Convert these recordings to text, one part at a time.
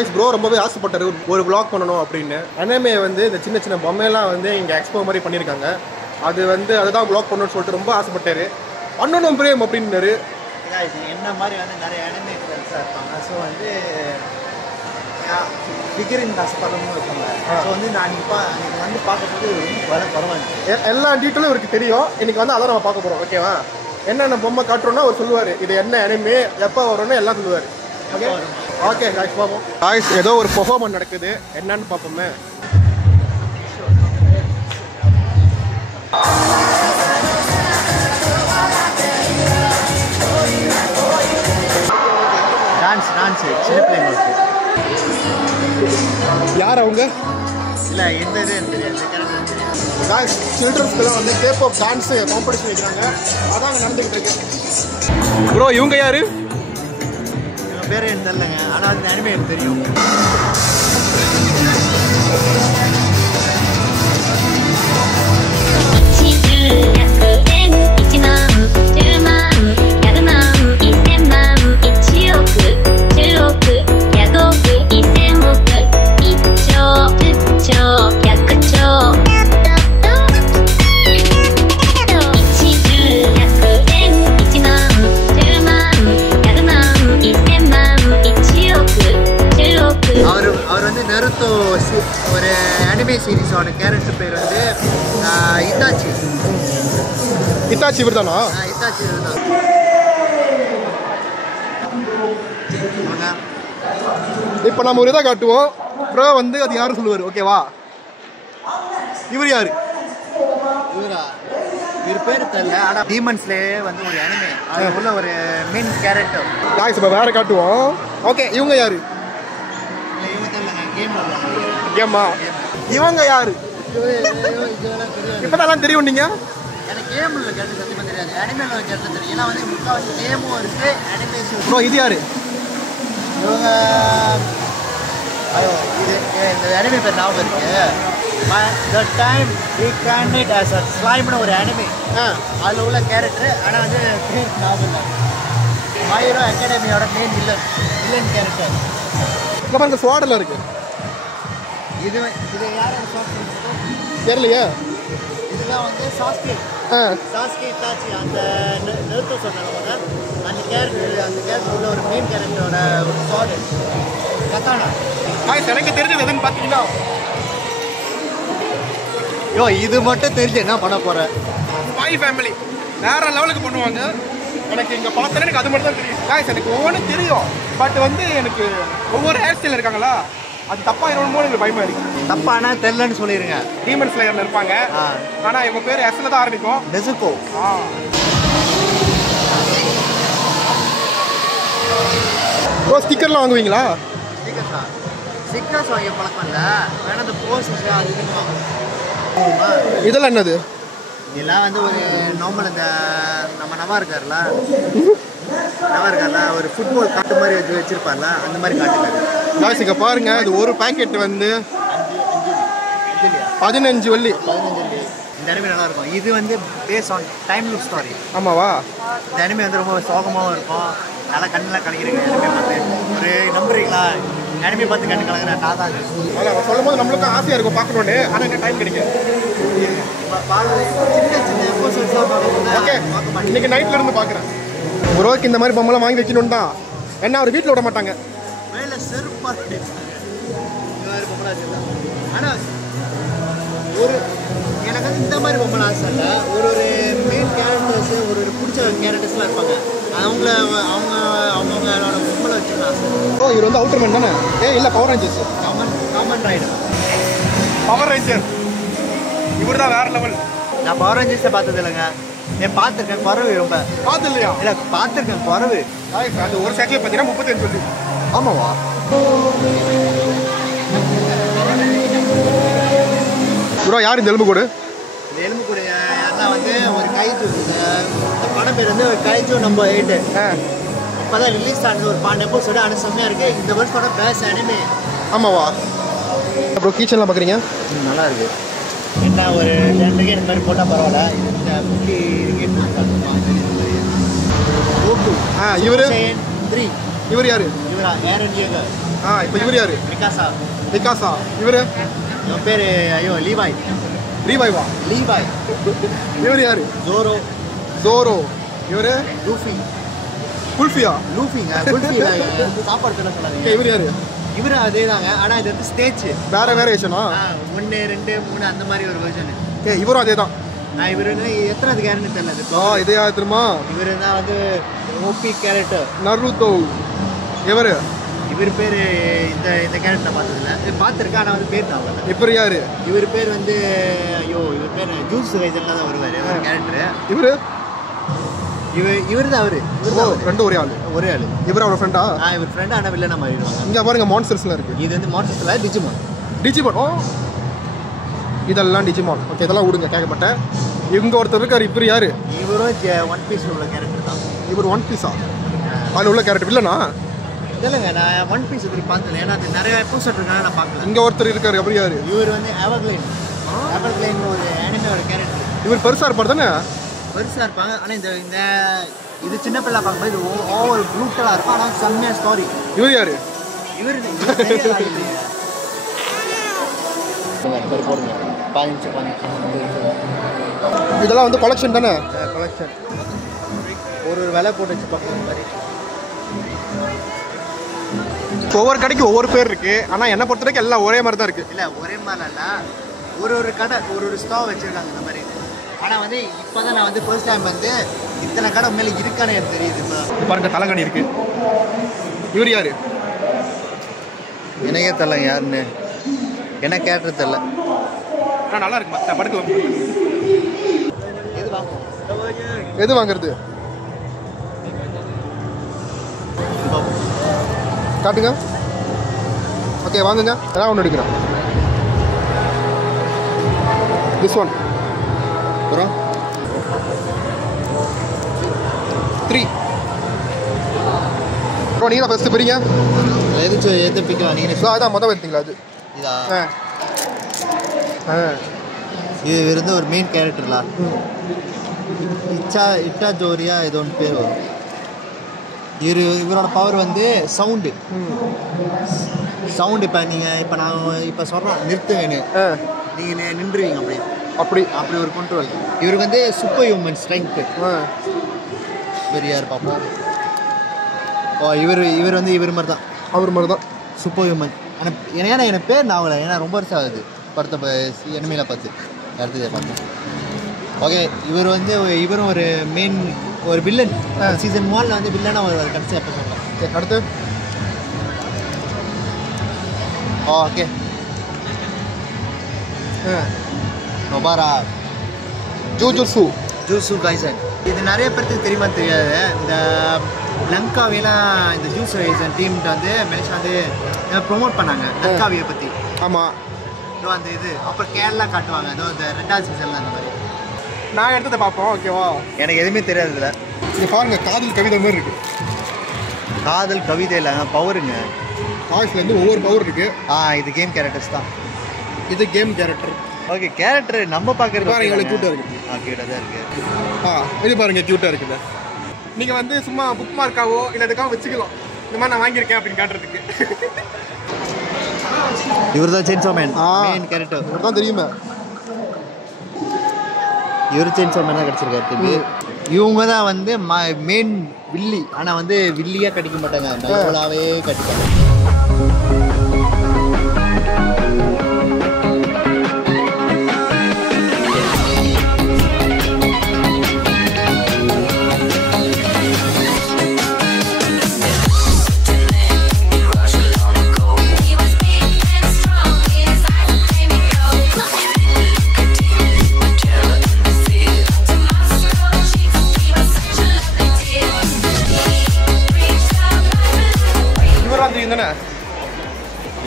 Guys bro ரொம்பவே ஆசைப்பட்டாரு ஒரு vlog பண்ணணும் அப்படின்னு. அனிமே வந்து இந்த சின்ன சின்ன பொம்மையெல்லாம் வந்து இங்கே எக்ஸ்போ மாதிரி பண்ணியிருக்காங்க. அது வந்து அதுதான் vlog பண்ணணும்னு சொல்லிட்டு ரொம்ப ஆசைப்பட்டாரு. பண்ணணும் பிரேம் அப்படின்னாரு. என்ன மாதிரி வந்து நிறைய அனிமே ஃப்ரெண்ட்ஸாக இருப்பாங்க. ஸோ வந்து ஃபிகரின் ஆசைப்படணும்னு இருப்பாங்க. ஸோ வந்து நான் இன்னைக்கு வந்து பார்க்கும்போது ரொம்ப பரவாயில்ல. எல்லா டீட்டெயிலும் இவருக்கு தெரியும். இன்னைக்கு வந்து அதான் நம்ம பார்க்க போகிறோம். ஓகேவா? என்னென்ன பொம்மை காட்டுறோன்னா அவர் சொல்லுவார் இது என்ன அனிமே எப்போ வரும்னு எல்லாம் சொல்லுவார். ஓகே ஓகே காய்ஸ் பார்ப்போம். காய்ஸ் ஏதோ ஒரு பெர்ஃபார்மன்ஸ் நடக்குது. என்னன்னு பார்ப்போமே. டான்ஸ் சின்ன பிள்ளைங்களுக்கு. யார் அவங்க? இல்லை எந்த இது எனக்கு தெரியாது, இந்த கேரக்டர் தெரியாது. காய்ஸ் சில்ட்ரன்ஸ்க்குலாம் வந்து கேபாப் டான்ஸு காம்படிஷன் வைக்கிறாங்க. அதான் அங்கே நடந்துக்கிட்டு இருக்கு. ப்ரோ இவங்க யாரு? இவங்க பேர் எனக்கு தெரியலங்க. ஆனால் அந்த அனிமே எனக்கு தெரியும். அவர் வந்து நருத்தோ ஒரு அனிமே சீரிஸோட கேரக்டர் பேர் வந்து இத்தாச்சி இவர் தானா? இத்தாச்சி இவர் தான். இப்போ நம்ம ஒரு இதாக காட்டுவோம். ப்ரோ வந்து அது யாரும் சொல்லுவார். ஓகேவா? இவர் யாரு? இவர் பேர் தெரியல. ஆனால் டீமன்ஸ்லேயே வந்து ஒரு அனிமே அது உள்ள ஒரு மெயின் கேரக்டர். காய்ஸ் இப்போ வேறு காட்டுவோம். ஓகே இவங்க யாரு? கேமா இவங்க யாரு? இப்பதான் தெரியும். நீங்க எனக்கு கேம்ல கேட்டு சத்தியமா தெரியாது. அனிமேல கேட்டு தெரியும். ஏன்னா வந்து முக்காவாசி கேமும் இருக்கு அனிமேஷன். ப்ரோ இது யாரு? இவங்க இது இந்த அனிமே பேர் ஞாபகம் இருக்கு. The time reincarnate as a slime ஒரு அனிமே. அதில் உள்ள கேரக்டர். ஆனால் வந்து பேர் ஞாபகம் இல்லை. My Hero Academyயோட மெயின் வில்லன் கேரக்டர். இங்கே பாருங்க ஸ்வாடில் இருக்கு. இது யாரோட சாஸ்கே தெரியலையா? இதுதான் வந்து சாஸ்கே இத்தாச்சி அந்த நருத்தோ சொன்னாங்க. அந்த கேரக்டர் உள்ள ஒரு மெயின் கேரக்டரோட ஒரு ஸ்வாட் கத்தானா. எனக்கு தெரிஞ்சது எதுன்னு பார்த்தீங்கன்னா இது மட்டும் தெரிஞ்சு என்ன பண்ண போகிறேன். ஸ்பை ஃபேமிலி வேற லெவலுக்கு பண்ணுவாங்க. எனக்கு இங்கே பார்த்தோன்னே எனக்கு அது மட்டும் தான் தெரியும். காய்ஸ் எனக்கு ஒவ்வொன்றும் தெரியும். பட் வந்து எனக்கு ஒவ்வொரு ஹேர் ஸ்டைல் இருக்காங்களா அது தப்பாயிரும் போது எனக்கு பயமா இருக்கு. தப்பானா தெரியலன்னு சொல்லிடுங்க. டீமன் ஸ்லேயர்ல இருப்பாங்க. ஆனால் இவங்க பேர் எஸ்ல தான் ஆரம்பிக்கும். நெசுகோ. ப்ரோ ஸ்டிக்கர்லாம் வாங்குவீங்களா? ஸ்டிக்கர்ஸ் வாங்கி பழக்கம் இல்லை. வேணா இந்த போஸ்டர்ஸ் அது இதுன்னு வாங்குவோம். இதெல்லாம் என்னது? இதெல்லாம் வந்து ஒரு நார்மல் இந்த நம்ம நவா இருக்கார்ல ஒரு ஃபுட்பால் காட்டு மாதிரி வச்சிருப்பார்ல அந்த மாதிரி காட்டுக்காரு. காய்ஸ் இங்கே பாருங்க. இது ஒரு பேக்கெட் வந்து 15 வள்ளி. இந்த அனிமே நல்லா இருக்கும். இது வந்து base on time loop story. ஆமாவா? இந்த அனிமே வந்து ரொம்ப சோகமாகவும் இருக்கும். நல்லா கண்ணெல்லாம் கலக்கிறீங்க அனிமே பார்த்து. ஒரு நம்புறீங்களா? அனிமே பார்த்து கண்ணு கலக்கிற நான் தான். அதான் சொல்லும் போது நம்மளுக்கும் ஆசையாக இருக்கும் பார்க்கணுன்னு. ஆனால் எனக்கு டைம் கிடைக்கும். சின்ன எபிசோட்ஸ்லாம் பார்க்கும்போது ஓகே இன்னைக்கு நைட்ல இருந்து பார்க்குறேன். ப்ரோக்கு இந்த மாதிரி பொம்மைலாம் வாங்கி வைக்கணும்னு தான். என்ன அவர் வீட்டில் விட மாட்டாங்க. மேலே செருப்பாக இந்த மாதிரி பொம்மலாம் வச்சுருந்தா. ஆனால் எனக்கு வந்து இந்த மாதிரி பொம்மலாம் ஆசை இல்லை. ஒரு மெயின் கேரக்டர்ஸு ஒரு பிடிச்ச கேரக்டர்ஸ்லாம் இருப்பாங்க. அவங்களோட பொம்மலை வச்சுருந்தா ஆசை. இவர் வந்து அவுட்டர்மேன் தானே? இல்லை power rangers. Kamen Rider. Power ranger இவர் தான் வேற லெவல். நான் பவர் ரேஞ்சர்ஸை பார்த்தது இல்லைங்க. பார்த்துருக்கேன். குறவு ரொம்ப பார்த்து இல்லையா? இல்லை பார்த்துருக்கேன். குறவு அது ஒரு செகண்ட் பார்த்தீங்கன்னா 35 சொல்லி. ஆமாவா? ப்ரோ யார் இந்த எலும்பு கூடு? இந்த எலும்பு கூடு எல்லாம் வந்து ஒரு கைஜு. இந்த படம் பேர் வந்து கைஜு நம்பர் 8. இப்போ தான் ரிலீஸ் ஆனது. ஒரு 12 எபிசோடு. ஆனால் செம்மையாக இருக்குது. இந்த வருஷத்தோட பேஸ் அனிமே. ஆமாவா? அப்புறம் கீச்சன்லாம் பார்க்குறீங்க? நல்லா இருக்குது. என்ன ஒரு 2 இந்த மாதிரி போட்டால் பரவாயில்ல. இந்த புள்ளி இவர் 3 இவர் யாரு? இவரா ஏரன் ஜேகர். இப்போ இவர் யாரு? மிகாசா. பிகாசா. இவர் இவன் பேர் ஐயோ லீவாய். ரீவைவா? லீவாய். இவர் யாரு? ஜோரோ. ஜோரோ. இவர் லூஃபி. குல்ஃபியா? லூஃபிங்க. குல்ஃபி சாப்பாடு பேர் சொல்லாதீங்க. இவர் யாரு? இவரு அதே தாங்க. ஆனால் இது வந்து ஸ்டேஜ் வேற வேரியேஷனா? 1 2 3 அந்த மாதிரி ஒரு வெர்ஷன். இவரும் அதே தான். இவர் வந்து எத்தனாவது கேரக்டர் தெரியல. இதே தெரியுமா? இவர் தான் வந்து ஓபி கேரக்டர் நருட்டோ. இவர் பேர் இந்த இந்த கேரக்டர் பார்த்ததில்ல. பார்த்துருக்கேன் ஆனால் வந்து பேர் தான். இவர் யாரு? இவர் பேர் வந்து இவர் பேர் ஜூஸ் வைசர்லாம் தான் வருவார் ஒரு கேரக்டர். இவர் தான் ரெண்டு ஒரே ஆள். இவர் அவர் ஃப்ரெண்டா? இவர் ஃப்ரெண்டா ஆனால் வில்லனா மாறிடுவாங்க. இங்கே பாருங்க மான்ஸ்டர்ஸ்லாம் இருக்கு. இது வந்து மான்ஸ்டர்ஸ்ல டிஜிமான். இதெல்லாம் டிஜிமான். ஓகே, இதெல்லாம் விடுங்க, கேட்கப்பட்டேன். இவங்க ஒருத்தர் இருக்காரு. இவர் யாரு? இவரும் ஒன் பீஸ் உள்ள கேரக்டர் தான். இவர் ஒன் பீஸா? அதில் உள்ள கேரக்டர் இல்லைண்ணா? இல்லைங்க, நான் ஒன் பீஸ் இப்படி பார்த்தேன். ஏன்னா அது நிறைய எபிசோட் இருக்காங்க, நான் பார்க்கல. இங்கே ஒருத்தர் இருக்காரு. அப்படி யாரு? இவர் வந்து எவர்கிளைன் ஒரு அனிமேயோட கேரக்டர். இவர் பெருசாக இருப்பார் தானே? பெருசாக இருப்பாங்க. ஆனால் இந்த இது சின்ன பிள்ளை பார்க்கும்போது இது ஓவர் ப்ரூட்டலாக இருக்கும். ஆனால் செம்மையாக ஸ்டோரி. இவர் யாரு? இவர் போடுங்க. 15 இதெல்லாம் வந்து கலெக்ஷன் தானே? கலெக்ஷன் ஒரு விலை போட்டு வச்சு பார்க்குற மாதிரி. ஒவ்வொரு கடைக்கு ஒவ்வொரு பேர் இருக்கு. ஆனால் என்ன பொறுத்த வரைக்கும் எல்லாம் ஒரே மாதிரி தான் இருக்கு. இல்லை ஒரே மாதிரி இல்லை, ஒரு கடை ஒரு ஸ்டாவ் வச்சுருக்காங்க இந்த மாதிரி. ஆனால் வந்து இப்போ தான் நான் வந்து ஃபர்ஸ்ட் டைம் வந்து இத்தனை கடை மேலே இருக்கானே எனக்கு தெரியுது. இப்போ பாருங்க, தலைங்கணி இருக்கு. இவர் யாரு? எனக்கே தெரில யாருன்னு. என்ன கேரக்டர் தெரில. ஆனால் நல்லா இருக்கு. மற்ற படுக்க எது வாங்குறது? காட்டுங்க. ஓகே, வாங்குங்க. எல்லாம் ஒன்று எடுக்கிறேன். திஸ் ஒன் அப்புறம் 3 ப்ரோ. நீங்கள் தான் ஃபஸ்ட்டு பிரிங்க. எது பிக்கலாம் நீங்கள்? அதான் மொதல் எடுத்தீங்களா? அது இதா? இது இருந்து ஒரு மெயின் கேரக்டர்லாம். இட்டா ஜோரியா இது ஒன்று பேர் வரும். இவரோட பவர் வந்து சவுண்டு. இப்போ நீங்கள் நான் இப்போ சொல்கிறோம் நிறுத்துவேன்னு, நீங்கள் நின்றுவீங்க. அப்படி ஒரு கண்ட்ரோல். இவருக்கு வந்து சூப்பர் ஹியூமன் ஸ்ட்ரென்த்து. இவர் யார் பார்ப்போம்? இவர் வந்து இவர் மாதிரி தான். அவர் மாதிரி தான் சூப்பர் ஹியூமன். ஆனால் ஏன்னா எனக்கு பேர் நான் ஆகலை. ஏன்னா ரொம்ப வருஷம் ஆகுது படத்தை எனிமையில பார்த்து அடுத்ததை பார்த்தேன். ஓகே, இவரும் ஒரு மெயின் ஒரு வில்லன். சீசன் 1 வந்து வில்லனாக வருவார் கடைசி எபிசோட்ல. அடுத்து ஓகே நொபாரா ஜூசு கைசன். இது நிறைய பேருக்கு தெரியுமா தெரியாது. இந்த லங்காவிலாம் இந்த ஜூஸ் கைசன் டீம்கிட்ட வந்து மெலிஷா வந்து ப்ரொமோட் பண்ணாங்க லங்காவியை பற்றி. ஆமாம், இதோ அந்த இது அப்புறம் கேரளா காட்டுவாங்க. இதோ இந்த 2வது சீசனில் அந்த மாதிரி நான் எடுத்ததை பார்ப்போம். ஓகேவா? எனக்கு எதுவுமே தெரியாது. இதில் இது பாருங்க, காதல் கவிதை மாதிரி இருக்கு. காதல் கவிதை இல்லை, பவருங்க. வாய்ஸ்லேருந்து ஒவ்வொரு பவர் இருக்கு. இது கேம் கேரக்டர்ஸ் தான். இது கேம் கேரக்டர். ஓகே, கேரக்டர் நம்ம பார்க்குறது பாருங்க, எவ்வளோ க்யூட்டாக இருக்குது. க்யூட்டாக தான் இருக்குது. இது பாருங்க, க்யூட்டாக இருக்குது. நீங்கள் வந்து சும்மா புக் மார்க்காவோ இல்லை எதுக்காக வச்சுக்கலாம். இந்த மாதிரி நான் வாங்கியிருக்கேன் அப்படின்னு காட்டுறதுக்கு. இவர் தான் செயின்சா மேன் மெயின் கேரக்டர். இவர் தான் தெரியுமா? இவர் செயின்சா மேனாக கிடச்சிருக்காரு. இவங்க தான் வந்து மெயின் வில்லி. ஆனால் வந்து வில்லியாக கடிக்க மாட்டாங்க, நல்லவளாகவே கடிப்பாங்க.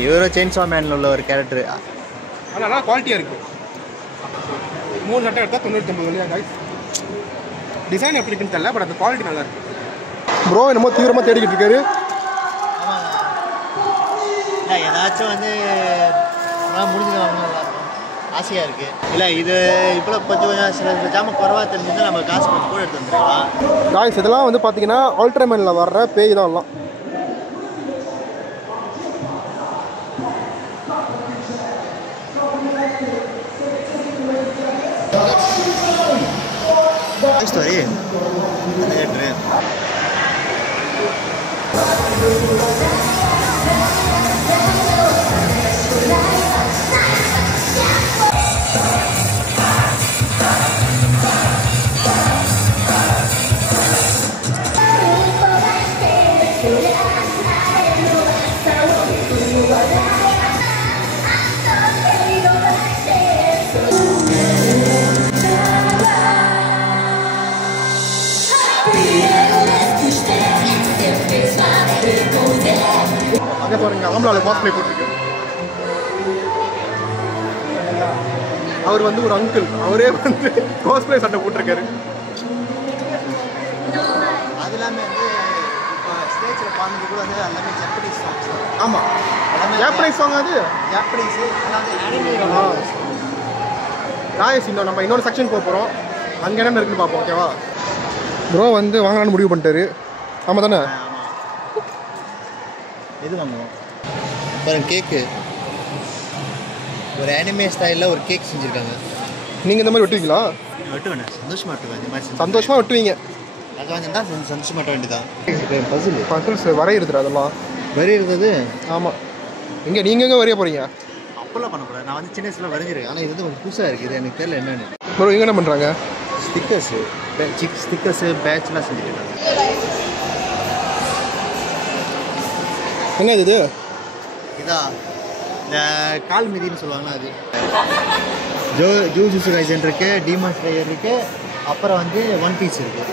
இவரோ செயின்சா மேனில் உள்ள ஒரு கேரக்டர். நல்லா குவாலிட்டியாக இருக்குது. 3 சட்டை எடுத்தால் 99 வெள்ளியா காய்ஸ். டிசைன் எப்படி இருக்குன்னு தெரியல, பட் அந்த குவாலிட்டி நல்லா இருக்கு. ப்ரோ என்னமோ தீவிரமாக தேடிக்கிட்டு இருக்காரு. இல்லை ஏதாச்சும் வந்து முடிஞ்சது வாங்கணும் ஆசையாக இருக்குது. இல்லை இது இப்போ கொஞ்சம் சில ஜாம குறவாக தெரிஞ்சுன்னா நம்ம காசு கொஞ்சம் கூட எடுத்து வந்துருக்கலாம். காய்ஸ் இதெல்லாம் வந்து பார்த்தீங்கன்னா அல்ட்ராமேனில் வர்ற பேய் தான் எல்லாம். ஸ்டோரி அங்கே பாருங்க ஆம்பளால காஸ்ப்ளே போட்டிருக்கு. அவர் வந்து ஒரு அங்கிள், அவரே வந்து காஸ்ப்ளே சட்டை போட்டிருக்காரு. அது எல்லாமே வந்து இப்போ ஸ்டேஜில் பாடுறது கூட வந்து எல்லாமே ஜப்பனீஸ் சாங்ஸ். ஆமாம், ஜாப்பனீஸ் சாங் அது. ஜப்பனீஸ் அதாவது ராயஸ். நம்ம இன்னொரு செக்ஷன் போக போகிறோம், அங்கே என்னென்ன இருக்குன்னு பார்ப்போம். ஓகேவா? ப்ரோ வந்து வாங்கலான்னு முடிவு பண்ணிட்டாரு. ஆமாம் தானே? எது வாங்குவோம் பாருங்க, கேக்கு. ஒரு அனிமே ஸ்டைலில் ஒரு கேக் செஞ்சுருக்காங்க. நீங்கள் இந்த மாதிரி வெட்டுவீங்களா? வெட்டுவேண்ணே, சந்தோஷமாக வெட்டுவேன். இந்த மாதிரி சந்தோஷமாக வெட்டுவீங்க. அது வாங்கியிருந்தா சந்தோஷமாக வெட்ட வேண்டியதான். பசில் பசில்ஸ் வரையிருதுரு அதெல்லாம் வரி இருந்தது. ஆமாம். எங்கே நீங்கள் எங்கே வரைய போகிறீங்க? அப்போல்லாம் பண்ணக்கூடாது. நான் வந்து சின்ன வயசில் வரைஞ்சிருக்கேன். ஆனால் இது வந்து கொஞ்சம் புதுசாக இருக்குது. இது எனக்கு தெரியல என்னென்னு. ப்ரோ இங்கே என்ன பண்ணுறாங்க? ஸ்டிக்கர்ஸு ஸ்டிக்கர்ஸு பேட்ச்லாம் செஞ்சுட்டு இருக்காங்க. என்ன இது? இதா இந்த கால் மிதின்னு சொல்லுவாங்களா அது. ஜூஜுட்சு கைசன் இருக்கு, டீமன் ஸ்லேயர் இருக்கு, அப்புறம் வந்து ஒன் பீஸ் இருக்கு.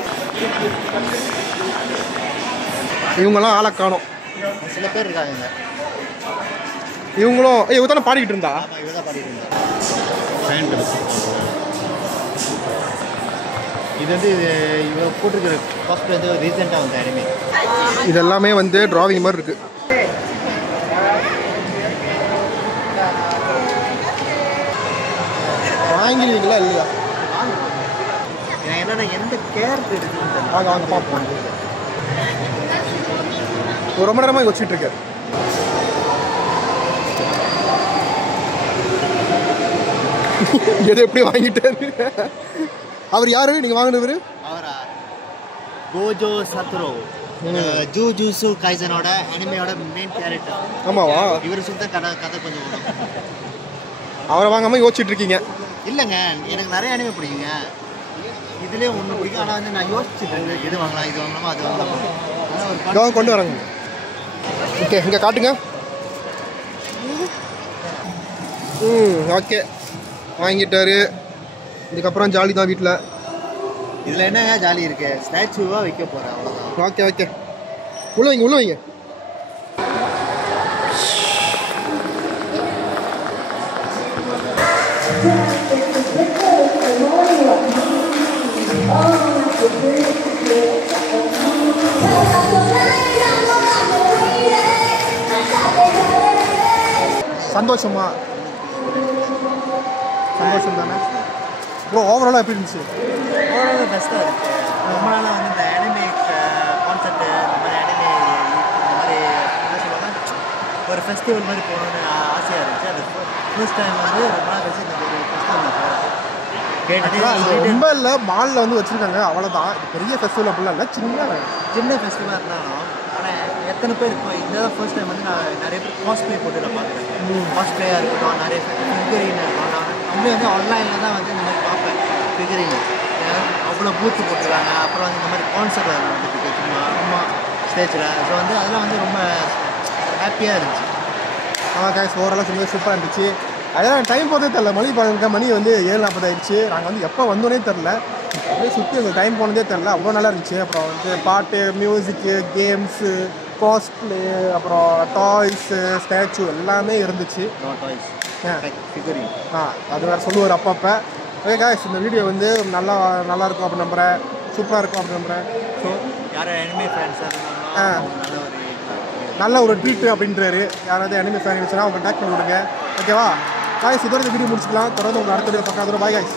இவங்கெல்லாம் ஆளை காணோம். சில பேர் இருக்காங்க. இவங்களும் இவ தானே பாடிக்கிட்டு இருந்தா? ஆமாம், இவ தான் பாடிட்டு இருந்தா. இது வந்து இவ போட்டிருக்கிற காஸ்ட் வந்து ரீசெண்டாக வந்து அனிமே. இது எல்லாமே வந்து டிராவிங் மாதிரி இருக்கு. வாங்கிடுவீங்களா இல்லையா? என்னென்ன எந்த கேரக்டர் இருக்குன்னு வாங்க வாங்க பார்ப்போம். ரொம்ப நேரமாக இங்கே வச்சுட்டு இருக்காரு. எது எப்படி வாங்கிட்டாரு? அவர் யாரு நீங்கள் வாங்கினவர்? அவரா கோஜோ சத்ரோ, ஜூஜுட்சு கைசனோட அனிமையோட மெயின் கேரக்டர். ஆமாவா? இவர் சுத்த கதை கொஞ்சம் வரும். அவரை வாங்காமல் யோசிச்சுட்டு இருக்கீங்க? இல்லைங்க, எனக்கு நிறைய அனிமே பிடிக்குங்க. இதுலேயே ஒன்று பிடிக்கும். ஆனால் வந்து நான் யோசிச்சுட்டு இருக்கேன், எது வாங்கலாம், இது வாங்கலாமா, அது வாங்கலாமா. கொண்டு வராங்க. ஓகே, இங்கே காட்டுங்க. ஓகே, வாங்கிட்டாரு. இதுக்கப்புறம் ஜாலி தான் வீட்டில். இதில் என்னங்க ஜாலி இருக்கு? ஸ்டாச்சுவாக வைக்க போகிறேன், அவ்வளோதான். ஓகே ஓகே, உள்ள வைங்க உள்ள வைங்க. சந்தோஷமா? சந்தோஷம் தானே ப்ரோ? ஓவராலாக எப்படி இருந்துச்சு? ஓவரால் பெஸ்ட்டாக இருக்குது. ரொம்ப நாளாக வந்து இந்த அனிமே கான்செப்ட், இந்த மாதிரி அனிமே, இந்த மாதிரி என்ன சொல்லுவாங்க, ஒரு ஃபெஸ்டிவல் மாதிரி போகணுன்னு ஆசையாக இருந்துச்சு. அது ஃபர்ஸ்ட் டைம் வந்து ரொம்ப நாள் கழிச்சு இந்த ஒரு ஃபெஸ்டிவல் கேட்டு ரொம்ப இல்லை, மாலில் வந்து வச்சுருக்காங்க, அவ்வளோதான். பெரிய ஃபெஸ்டிவல் அப்படிலாம் இல்லை, சின்ன ஃபெஸ்டிவலாக இருந்தாலும். ஆனால் எத்தனை பேர் இப்போ இந்த ஃபர்ஸ்ட் டைம் வந்து நான் நிறைய பேர் காஸ்ட்பிளே போட்டு நான் பார்க்குறேன். காஸ்ட்பிளேயாக இருக்கட்டும், நிறைய ஃபிகரின் இருக்கட்டும். நம்மளே வந்து ஆன்லைனில் தான் வந்து இந்த மாதிரி பார்ப்பேன் ஃபிகரின். அவ்வளோ பூத்து போட்டுருக்காங்க. அப்புறம் வந்து இந்த மாதிரி கான்சர்ட் நடந்துருக்கு சும்மா சும்மா ஸ்டேஜில். ஸோ வந்து அதெல்லாம் வந்து ரொம்ப ஹாப்பியாக இருந்துச்சு. ஆமாம் கைஸ், ஓவராலாக ரொம்ப சூப்பராக இருந்துச்சு. அதெல்லாம் டைம் போகிறதே தெரில. மணி வந்து 7:40 ஆயிடுச்சு. நாங்கள் வந்து எப்போ வந்தோன்னே தெரில. அப்படியே சுற்றி அந்த டைம் போனதே தெரில. அவ்வளோ நல்லா இருந்துச்சு. அப்புறம் வந்து பாட்டு, மியூசிக்கு, கேம்ஸு, காஸ்ட்லே, அப்புறம் டாய்ஸு, ஸ்டாச்சு எல்லாமே இருந்துச்சு. ஃபிகரின் அது வேறு சொல்லுவார் அப்பப்போ. ஓகே கைஸ், இந்த வீடியோ வந்து நல்லா இருக்கும் அப்படின்னு நம்புகிறேன். சூப்பராக இருக்கும் அப்படின்னு நம்புகிறேன். ஸோ யாரும் அனிமே ஃபேன்ஸாக நல்ல ஒரு ட்ரீட் அப்படின்றாரு. யாராவது அனிமே ஃபேன் இருந்துச்சுன்னா அவங்க டேக் பண்ணி விடுங்க. ஓகேவா கைஸ்? இதோட இந்த வீடியோ முடிச்சுக்கலாம். தொடர்ந்து உங்களை அடுத்த வீடியோ பார்க்காத. Bye guys.